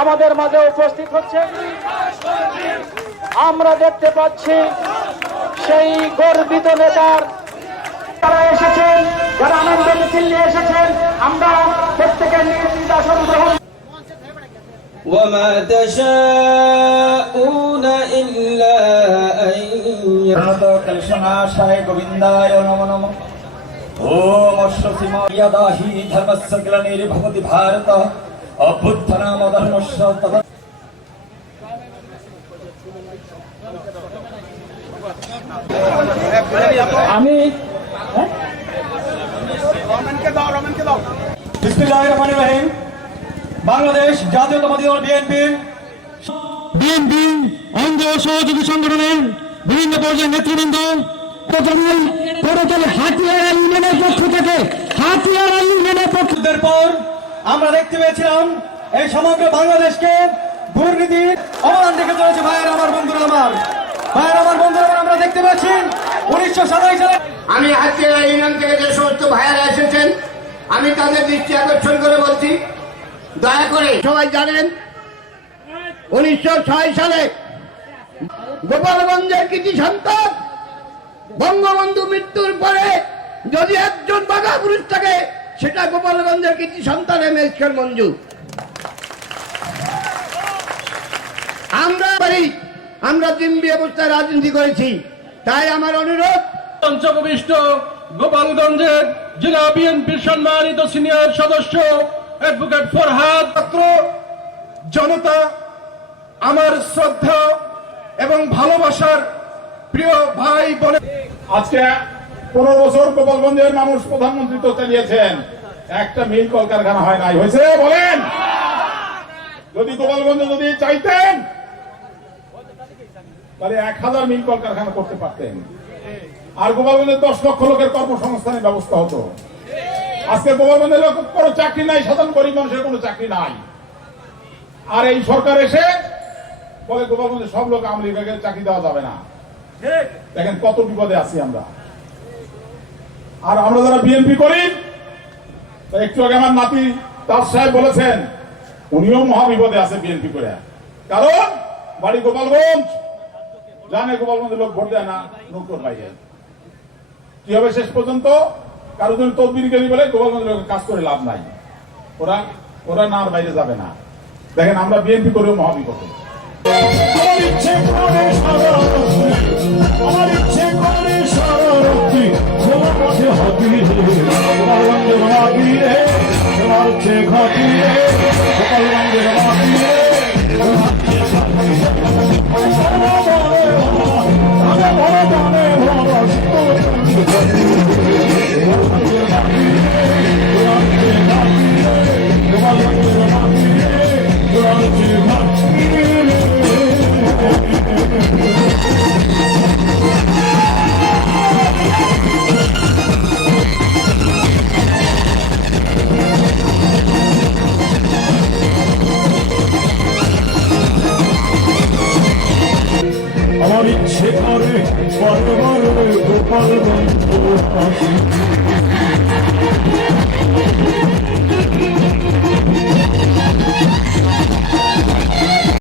আমাদের মাঝে উপস্থিত হচ্ছে। আমরা দেখতে পাচ্ছি সেই গর্বিত নেতার যারা এসেছেন, যারা আনন্দ মিছিল নিয়ে এসেছেন, আমরা প্রত্যেকের নিজ নিজ আসন গ্রহণ। وما تشاءون إلا أن कृष्णाशाय गोविन्दाय नमो नमः। ओम अश्वसीमा यदाहि धर्मस्य ग्लानिर्भवति भारत अभ्युत्थानम् अधर्मस्य तथा। আমি বিসমিল্লাহির রহমানির রহিম। বাংলাদেশ জাতীয়তাবাদী দল বিএনপি অঙ্গ সহযোগী সংগঠনের বিভিন্ন পর্যায়ের নেতৃবৃন্দ হাতিয়ার ইউনিয়নের পক্ষ থেকে পর আমরা দেখতে পেয়েছিলাম এই সমগ্র বাংলাদেশকে দুর্নীতির অবদান রেখে চলেছে। ভাইয়ের আমার বন্ধুরা আমরা দেখতে পাচ্ছি 1927 সালে আমি হাতিয়ার ইউনিয়ন থেকে যে সমস্ত ভাইয়ারা এসেছেন, আমি তাদের দৃষ্টি আকর্ষণ করে বলছি, দয়া করে সবাই জানেন 1906 সালে গোপালগঞ্জের কৃতি সন্তান বঙ্গবন্ধু মৃত্যুর পরে যদি একজন বাঘা পুরুষ থাকে, সেটা গোপালগঞ্জের কৃতি সন্তান এমএসকে মঞ্জু। আমরা জিম্বি অবস্থায় রাজনীতি করেছি, তাই আমার অনুরোধ, পঞ্চভূমিষ্ঠ গোপালগঞ্জের জেলা বিএনপির সম্মানিত সিনিয়র সদস্য অ্যাডভোকেট ফরহাদ ছাত্র জনতা, আমার শ্রদ্ধা এবং ভালোবাসার প্রিয় ভাই বোন, আজকে 15 বছর গোপালগঞ্জের মানুষ প্রধানমন্ত্রী চালিয়েছেন, একটা মিল কলকারখানা হয় নাই, হয়েছে বলেন? যদি গোপালগঞ্জে যদি চাইতেন তাহলে 1000 মিল কলকারখানা করতে পারতেন, আর গোপালগঞ্জে 10 লক্ষ লোকের কর্মসংস্থানের ব্যবস্থা হতো। আজকে গোপালগঞ্জের লোক কোনো চাকরি নাই, সাধারণ গরিব মানুষের কোনো চাকরি নাই। আর এই সরকার এসে বলে গোপালগঞ্জে সব লোক আওয়ামী লীগের চাকরি দেওয়া যাবে না। দেখেন কত বিপদে আছি আমরা। আর আমরা যারা বিএনপি করি, একটু আগে আমার নাতি তার সাহেব বলেছেন উনিও মহা বিপদে আছে বিএনপি করে, কারণ বাড়ি গোপালগঞ্জ, জানে গোপালগঞ্জের লোক ভোট দেয় না নৌকর বাইরে। কি হবে শেষ পর্যন্ত? কারো জন্য তদবিরকারী বলে গোপালগঞ্জের লোকের কাজ করে লাভ নাই, ওরা নার বাইরে যাবে না। দেখেন আমরা বিএনপি করেও মহা বিপদে। আমার